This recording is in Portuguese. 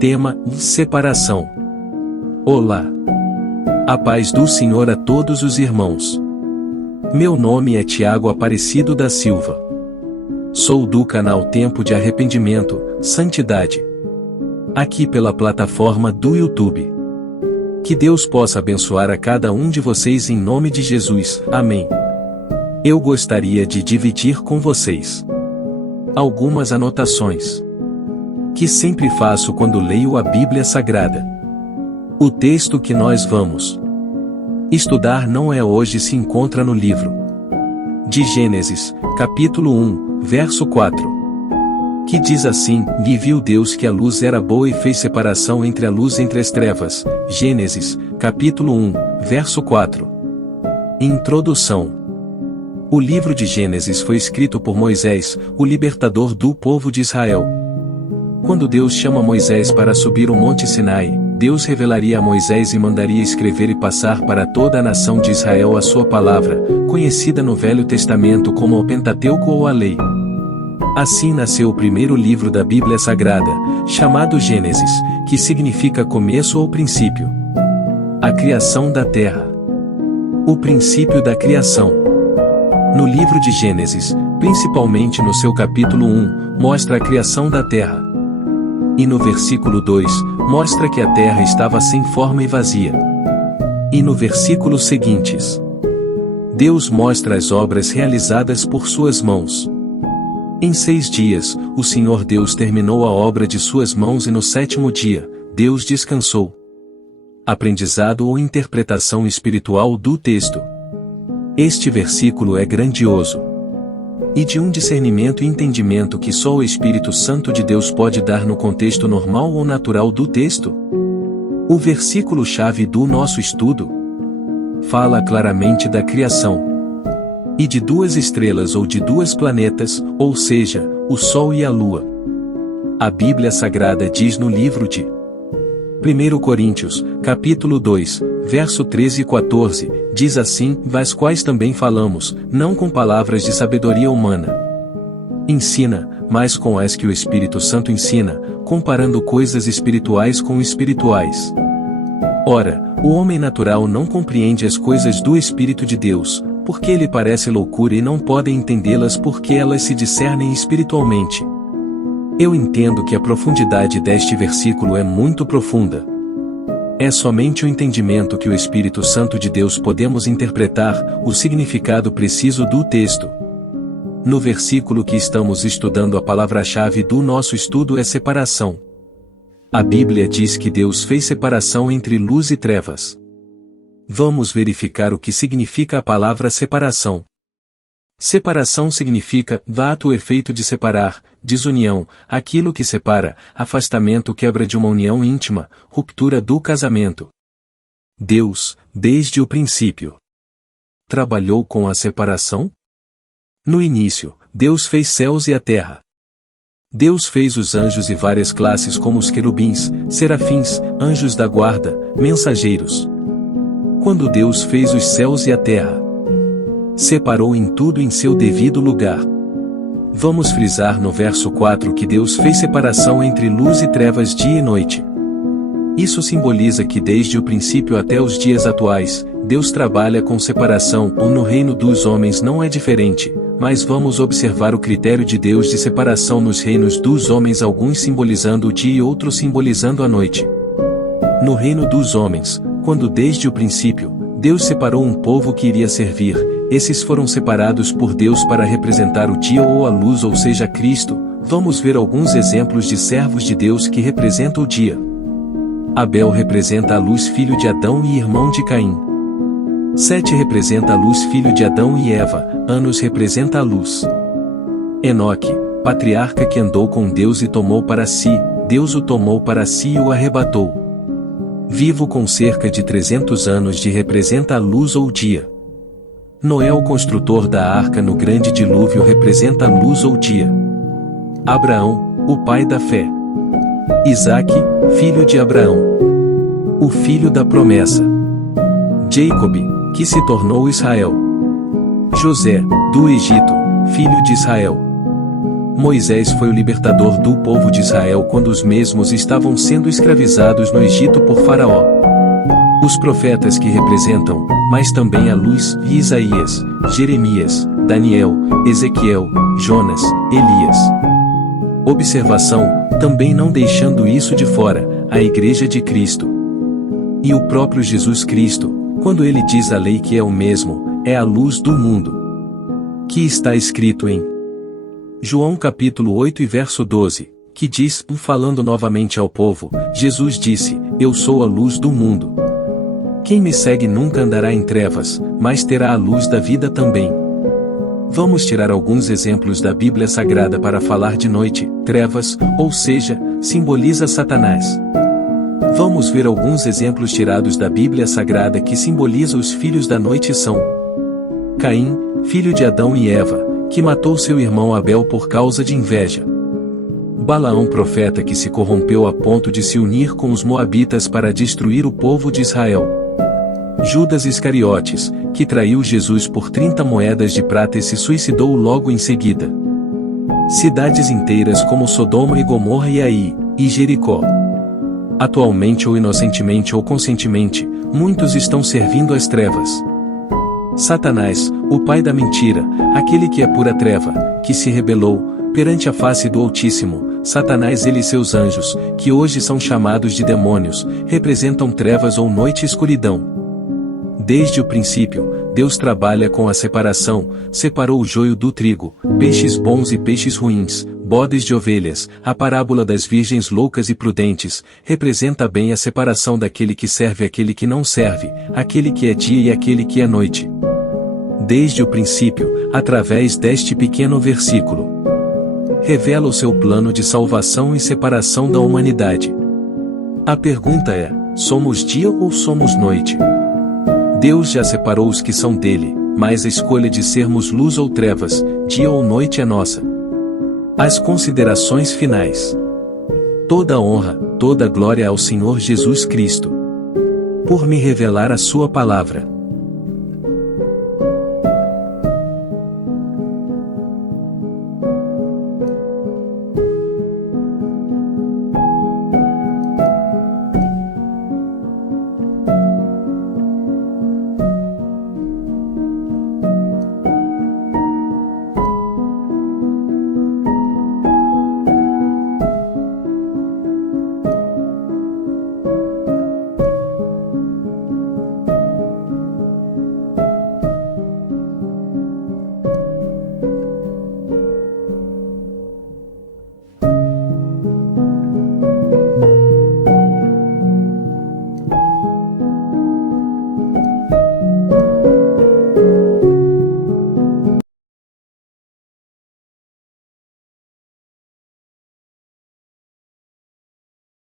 Tema: separação. Olá. A paz do Senhor a todos os irmãos. Meu nome é Tiago Aparecido da Silva. Sou do canal Tempo de Arrependimento, Santidade. Aqui pela plataforma do YouTube. Que Deus possa abençoar a cada um de vocês em nome de Jesus. Amém. Eu gostaria de dividir com vocês algumas anotações que sempre faço quando leio a Bíblia Sagrada. O texto que nós vamos estudar não é hoje, se encontra no livro de Gênesis, capítulo 1, verso 4. Que diz assim: E viu Deus que a luz era boa e fez separação entre a luz e entre as trevas. Gênesis, capítulo 1, verso 4. Introdução. O livro de Gênesis foi escrito por Moisés, o libertador do povo de Israel. Quando Deus chama Moisés para subir o Monte Sinai, Deus revelaria a Moisés e mandaria escrever e passar para toda a nação de Israel a sua palavra, conhecida no Velho Testamento como o Pentateuco ou a Lei. Assim nasceu o primeiro livro da Bíblia Sagrada, chamado Gênesis, que significa começo ou princípio. A criação da terra. O princípio da criação. No livro de Gênesis, principalmente no seu capítulo 1, mostra a criação da terra. E no versículo 2, mostra que a terra estava sem forma e vazia. E no versículos seguintes, Deus mostra as obras realizadas por suas mãos. Em 6 dias, o Senhor Deus terminou a obra de suas mãos e no 7º dia, Deus descansou. Aprendizado ou interpretação espiritual do texto. Este versículo é grandioso e de um discernimento e entendimento que só o Espírito Santo de Deus pode dar no contexto normal ou natural do texto. O versículo-chave do nosso estudo fala claramente da criação e de 2 estrelas ou de 2 planetas, ou seja, o Sol e a Lua. A Bíblia Sagrada diz no livro de 1 Coríntios, capítulo 2, verso 13 e 14, diz assim: das quais também falamos, não com palavras de sabedoria humana. Ensina, mas com as que o Espírito Santo ensina, comparando coisas espirituais com espirituais. Ora, o homem natural não compreende as coisas do Espírito de Deus, porque lhe parece loucura e não podem entendê-las porque elas se discernem espiritualmente. Eu entendo que a profundidade deste versículo é muito profunda. É somente o entendimento que o Espírito Santo de Deus podemos interpretar o significado preciso do texto. No versículo que estamos estudando, a palavra-chave do nosso estudo é separação. A Bíblia diz que Deus fez separação entre luz e trevas. Vamos verificar o que significa a palavra separação. Separação significa ato ou efeito de separar, desunião, aquilo que separa, afastamento, quebra de uma união íntima, ruptura do casamento. Deus, desde o princípio, trabalhou com a separação? No início, Deus fez céus e a terra. Deus fez os anjos e várias classes como os querubins, serafins, anjos da guarda, mensageiros. Quando Deus fez os céus e a terra, separou em tudo em seu devido lugar. Vamos frisar no verso 4 que Deus fez separação entre luz e trevas, dia e noite. Isso simboliza que desde o princípio até os dias atuais, Deus trabalha com separação, ou no reino dos homens não é diferente, mas vamos observar o critério de Deus de separação nos reinos dos homens, alguns simbolizando o dia e outros simbolizando a noite. No reino dos homens, quando desde o princípio, Deus separou um povo que iria servir, esses foram separados por Deus para representar o dia ou a luz, ou seja, Cristo. Vamos ver alguns exemplos de servos de Deus que representam o dia. Abel representa a luz, filho de Adão e irmão de Caim. Sete representa a luz, filho de Adão e Eva. Anos representa a luz. Enoque, patriarca que andou com Deus e tomou para si, Deus o tomou para si e o arrebatou. Vivo com cerca de 300 anos de representa a luz ou dia. Noé, o construtor da arca no grande dilúvio, representa a luz ou dia. Abraão, o pai da fé. Isaque, filho de Abraão, o filho da promessa. Jacob, que se tornou Israel. José, do Egito, filho de Israel. Moisés foi o libertador do povo de Israel quando os mesmos estavam sendo escravizados no Egito por Faraó. Os profetas que representam, mas também a luz, Isaías, Jeremias, Daniel, Ezequiel, Jonas, Elias. Observação, também não deixando isso de fora, a Igreja de Cristo. E o próprio Jesus Cristo, quando ele diz a lei que é o mesmo, é a luz do mundo. Que está escrito em João capítulo 8 e verso 12, que diz, falando novamente ao povo, Jesus disse, eu sou a luz do mundo. Quem me segue nunca andará em trevas, mas terá a luz da vida também. Vamos tirar alguns exemplos da Bíblia Sagrada para falar de noite, trevas, ou seja, simboliza Satanás. Vamos ver alguns exemplos tirados da Bíblia Sagrada que simboliza os filhos da noite são Caim, filho de Adão e Eva, que matou seu irmão Abel por causa de inveja. Balaão, profeta que se corrompeu a ponto de se unir com os moabitas para destruir o povo de Israel. Judas Iscariotes, que traiu Jesus por 30 moedas de prata e se suicidou logo em seguida. Cidades inteiras como Sodoma e Gomorra e Ai, e Jericó. Atualmente ou inocentemente ou conscientemente, muitos estão servindo às trevas. Satanás, o pai da mentira, aquele que é pura treva, que se rebelou, perante a face do Altíssimo, Satanás ele e seus anjos, que hoje são chamados de demônios, representam trevas ou noite e escuridão. Desde o princípio, Deus trabalha com a separação, separou o joio do trigo, peixes bons e peixes ruins, bodes de ovelhas, a parábola das virgens loucas e prudentes, representa bem a separação daquele que serve e aquele que não serve, aquele que é dia e aquele que é noite. Desde o princípio, através deste pequeno versículo, revela o seu plano de salvação e separação da humanidade. A pergunta é, somos dia ou somos noite? Deus já separou os que são dele, mas a escolha de sermos luz ou trevas, dia ou noite é nossa. As considerações finais. Toda honra, toda glória ao Senhor Jesus Cristo, por me revelar a sua palavra.